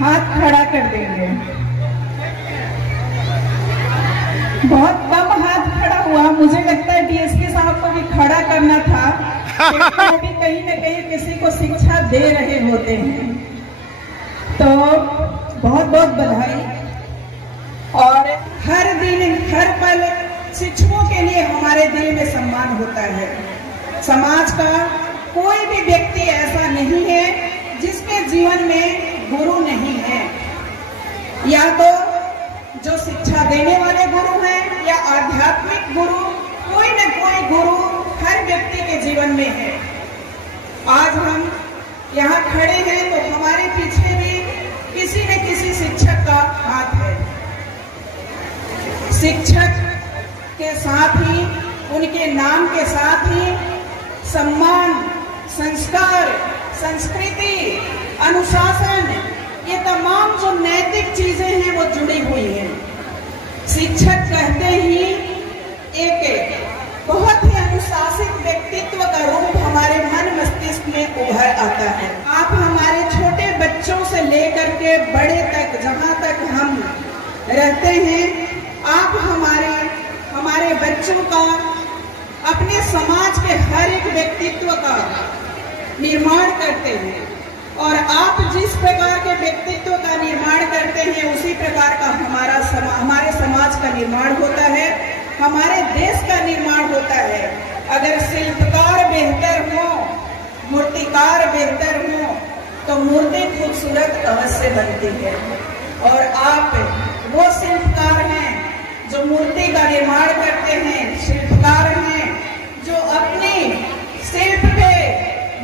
हाथ खड़ा कर देंगे। बहुत कम हाथ खड़ा हुआ, मुझे लगता है डीएसपी साहब को भी खड़ा करना था, क्योंकि वो भी कहीं न कहीं किसी को शिक्षा दे रहे होते हैं। तो बहुत बहुत बधाई। और हर दिन हर पल शिक्षकों के लिए हमारे दिल में सम्मान होता है। समाज का कोई भी व्यक्ति ऐसा नहीं है जिसके जीवन में गुरु नहीं है। या तो जो शिक्षा देने वाले गुरु हैं या आध्यात्मिक गुरु, कोई न कोई गुरु हर व्यक्ति के जीवन में है। आज हम यहाँ खड़े हैं तो हमारे पीछे भी किसी न किसी शिक्षक का हाथ है। शिक्षक के साथ ही, उनके नाम के साथ ही सम्मान, संस्कार, संस्कृति, अनुशासन, ये तमाम जो नैतिक चीजें हैं वो जुड़ी हुई हैं। शिक्षक कहते ही एक बहुत ही अनुशासित व्यक्तित्व का रूप हमारे मन मस्तिष्क में उभर आता है। आप हमारे छोटे बच्चों से लेकर के बड़े तक, जहाँ तक हम रहते हैं, आप हमारे बच्चों का, अपने समाज के हर एक व्यक्तित्व का निर्माण करते हैं। और आप जिस प्रकार के व्यक्तित्व का निर्माण करते हैं उसी प्रकार का हमारे समाज का निर्माण होता है, हमारे देश का निर्माण होता है। अगर शिल्पकार बेहतर हो, मूर्तिकार बेहतर हो, तो मूर्ति खूबसूरत अवश्य बनती है। और आप वो शिल्पकार हैं जो मूर्ति का निर्माण करते हैं, शिल्पकार हैं जो अपनी शिल्प पे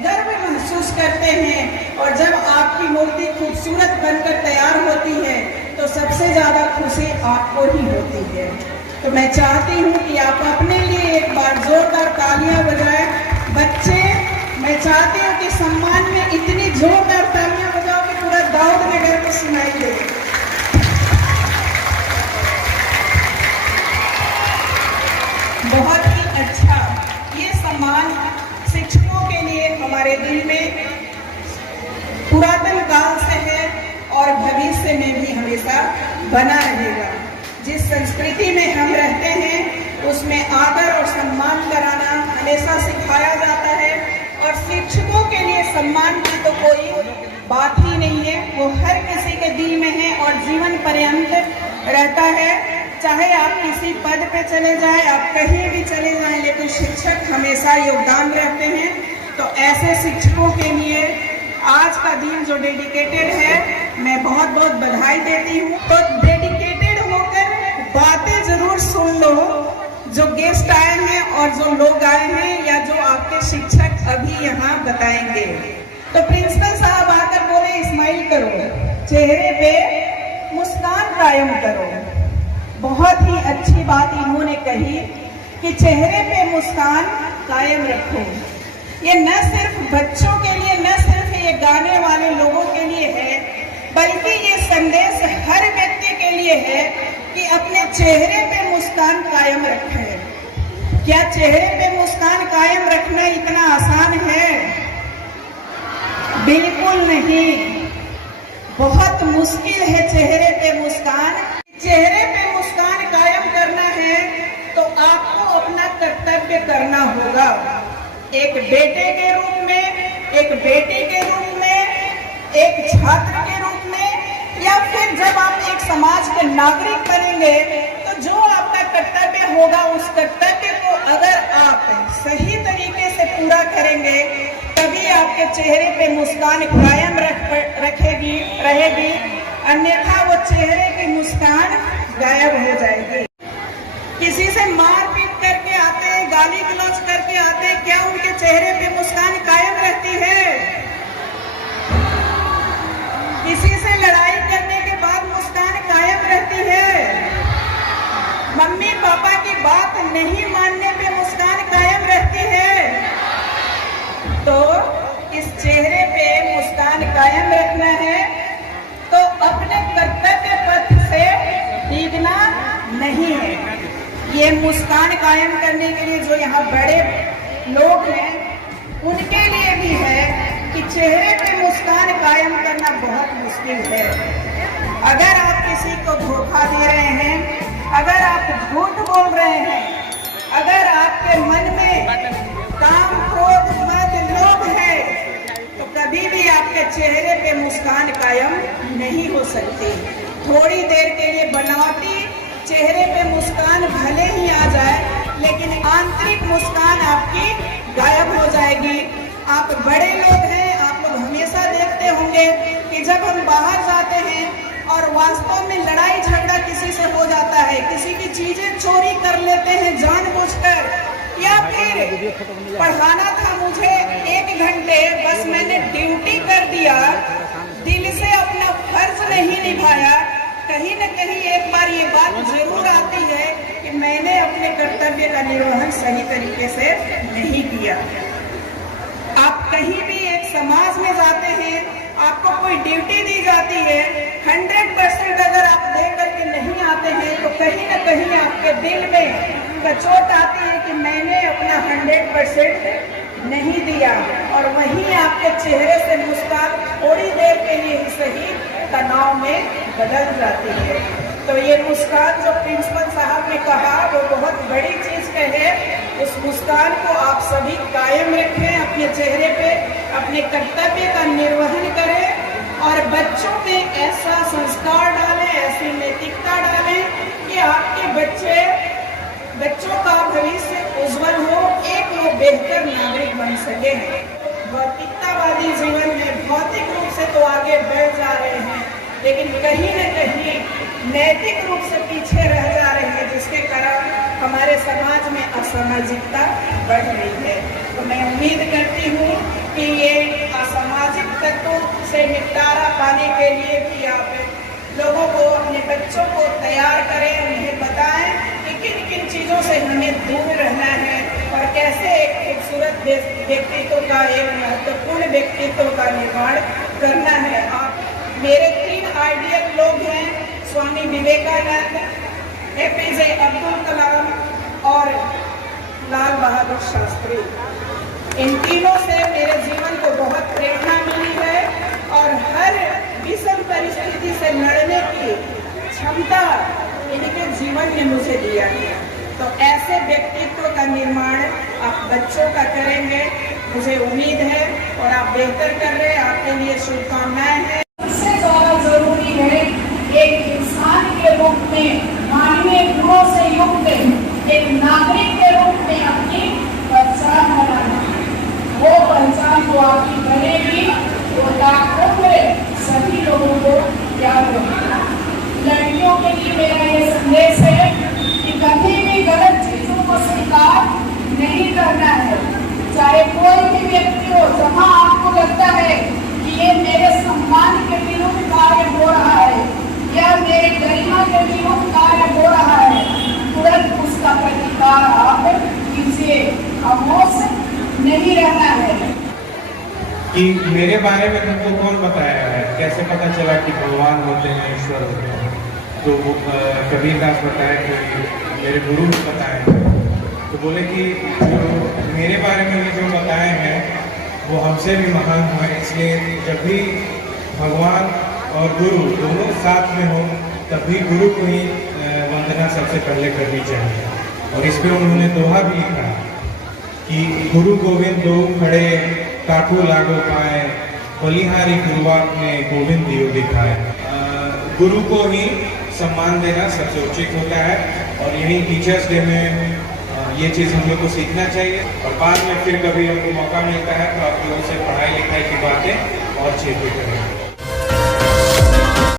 गर्व महसूस करते हैं। और जब आपकी मूर्ति खूबसूरत बनकर तैयार होती है तो सबसे ज्यादा खुशी आपको ही होती है। तो मैं चाहती हूँ कि आप अपने लिए एक बार जोरदार तालियां बजाएं। बच्चे, मैं चाहती हूँ कि सम्मान में इतनी जोरदार तालियां बजाओ कि पूरा दाऊद नगर को सुनाई दे। बहुत ही अच्छा ये सम्मान शिक्षकों के लिए हमारे दिल में पुरातन काल से है और भविष्य में भी हमेशा बना रहेगा। जिस संस्कृति में हम रहते हैं उसमें आदर और सम्मान कराना हमेशा सिखाया जाता है। और शिक्षकों के लिए सम्मान की तो कोई बात ही नहीं है, वो हर किसी के दिल में है और जीवन पर्यंत रहता है। चाहे आप किसी पद पे चले जाएं, आप कहीं भी चले जाएं, लेकिन शिक्षक हमेशा योगदान रहते हैं। तो ऐसे शिक्षकों के लिए आज का दिन जो डेडिकेटेड है, मैं बहुत बहुत बधाई देती हूँ। तो डेडिकेटेड होकर बातें जरूर सुन लो, जो गेस्ट आए हैं और जो लोग आए हैं या जो आपके शिक्षक अभी यहाँ बताएंगे। तो प्रिंसिपल साहब आकर बोले, स्माइल करो, चेहरे पे मुस्कान कायम करो। बहुत ही अच्छी बात इन्होंने कही कि चेहरे पे मुस्कान कायम रखो। ये न सिर्फ बच्चों के लिए, न सिर्फ ये गाने वाले लोगों के लिए है, बल्कि ये संदेश हर व्यक्ति के लिए है कि अपने चेहरे पे मुस्कान कायम रखें। क्या चेहरे पे मुस्कान कायम रखना इतना आसान है? बिल्कुल नहीं, बहुत मुश्किल है चेहरे पे मुस्कान। चेहरे पे मुस्कान कायम करना है तो आपको अपना कर्तव्य करना होगा। एक बेटे के रूप में, एक बेटी के रूप में, एक छात्र के रूप में, या फिर जब आप एक समाज के नागरिक बनेंगे तो जो आपका कर्तव्य होगा, उस कर्तव्य को अगर आप सही तरीके से पूरा करेंगे तभी आपके चेहरे पे मुस्कान कायम रहेगी। अन्यथा वो चेहरे की मुस्कान गायब हो जाएगी। किसी से मारपीट करके आते हैं, गाली गलौज करके आते हैं, क्या उनके चेहरे पे मुस्कान कायम रहती है? किसी से लड़ाई करने के बाद मुस्कान कायम रहती है? मम्मी पापा की बात नहीं मानने पे मुस्कान कायम रहती है? तो इस चेहरे पे मुस्कान कायम रखना है तो अपने कर्तव्य पथ से भीगना नहीं है। ये मुस्कान कायम करने के लिए जो यहाँ बड़े लोग हैं उनके लिए भी है कि चेहरे पे मुस्कान कायम करना बहुत मुश्किल है। अगर आप किसी को धोखा दे रहे हैं, अगर आप झूठ बोल रहे हैं, अगर आपके मन में काम, क्रोध, मद, लोभ है, तो कभी भी आपके चेहरे पे मुस्कान कायम नहीं हो सकती। थोड़ी देर के लिए बनावटी चेहरे पे मुस्कान भले ही आ जाए, लेकिन आंतरिक मुस्कान आपकी गायब हो जाएगी। आप बड़े लोग हैं, आप लोग हमेशा देखते होंगे कि जब हम बाहर जाते हैं और वास्तव में लड़ाई झगड़ा किसी से हो जाता है, किसी की चीजें चोरी कर लेते हैं जानबूझकर, या फिर पढ़ाना था मुझे 1 घंटे, बस मैंने ड्यूटी कर दिया, दिल से अपना फर्ज नहीं निभाया, कहीं न कहीं एक बार ये बात जरूर आती है कि मैंने अपने कर्तव्य का निर्वहन सही तरीके से नहीं किया। आप कहीं भी एक समाज में जाते हैं, आपको कोई ड्यूटी दी जाती है, 100% अगर आप दे करके नहीं आते हैं तो कहीं न कहीं आपके दिल में चोट आती है कि मैंने अपना 100% नहीं दिया, और वहीं आपके चेहरे से मुस्कान थोड़ी देर के लिए ही सही तनाव में बदल जाती है। तो ये मुस्कान जो प्रिंसिपल साहब ने कहा वो बहुत बड़ी चीज कहे। उस मुस्कान को आप सभी कायम रखें अपने चेहरे पे, अपने कर्तव्य का निर्वहन करें और बच्चों में ऐसा संस्कार डालें, ऐसी नैतिकता डालें कि आपके बच्चों का भविष्य उज्जवल हो, एक वो बेहतर नागरिक बन सके। भौतिकतावादी जीवन में भौतिक रूप से तो आगे बढ़ जा रहे हैं, लेकिन कहीं न कहीं नैतिक रूप से पीछे रह जा रहे हैं, जिसके कारण हमारे समाज में असामाजिकता बढ़ रही है। तो मैं उम्मीद करती हूँ कि ये असामाजिक तत्वों से निपटारा पाने के लिए भी आप लोगों को, अपने बच्चों को तैयार करें, उन्हें बताएं कि किन किन चीज़ों से हमें दूर रहना है और कैसे एक खूबसूरत व्यक्तित्व का, एक महत्वपूर्ण व्यक्तित्व का निर्माण करना है। आप मेरे 3 आइडियल लोग हैं, स्वामी विवेकानंद, APJ अब्दुल कलाम और लाल बहादुर शास्त्री। इन तीनों से मेरे जीवन को बहुत प्रेरणा मिली है और हर विषम परिस्थिति से लड़ने की क्षमता इनके जीवन ने मुझे दिया है। तो ऐसे व्यक्तित्व का निर्माण आप बच्चों का करेंगे, मुझे उम्मीद है, और आप बेहतर कर रहे हैं, आपके लिए शुभकामनाएं हैं। इससे ज़्यादा जरूरी है एक इंसान के रूप में, मानवीय गुणों से युक्त एक नागरिक के रूप में अपनी पहचान बनाना। वो पहचान जो आपकी बनेगी वो लाखों में सभी लोगों को याद रखेगा। लड़कियों के लिए मेरा ये संदेश है कि कभी भी गलत चीजों को स्वीकार नहीं करना है, चाहे कोई भी व्यक्ति हो। जहाँ आपको लगता है कि ये मेरे सम्मान के विरुद्ध कार्य हो रहा है या मेरे गरिमा के विरुद्ध कार्य हो रहा है, तुरंत उसका प्रतिकार आप कीजिए। खामोश नहीं रहना है। कि मेरे बारे में तुमको कौन बताया है, कैसे पता चला कि भगवान होते हैं, ईश्वर होते हैं? तो वो कबीरदास बताए, कि मेरे गुरु बताए। तो बोले कि जो मेरे बारे में जो बताए हैं वो हमसे भी महान हुआ, इसलिए जब भी भगवान और गुरु दोनों साथ में हो तभी गुरु को ही वंदना सबसे पहले करनी चाहिए। और इस पर उन्होंने दोहा भी लिखा कि गुरु गोविंद दो खड़े काठू लागो पाए, बलिहारी गुरुवाक ने गोविंद दियो दिखाए। गुरु को ही सम्मान देना सबसे उचित होता है और यही टीचर्स डे में ये चीज़ हम लोग को सीखना चाहिए। और बाद में फिर कभी हमको मौका मिलता है तो आप लोगों से पढ़ाई लिखाई की बातें और चीज़ें करें।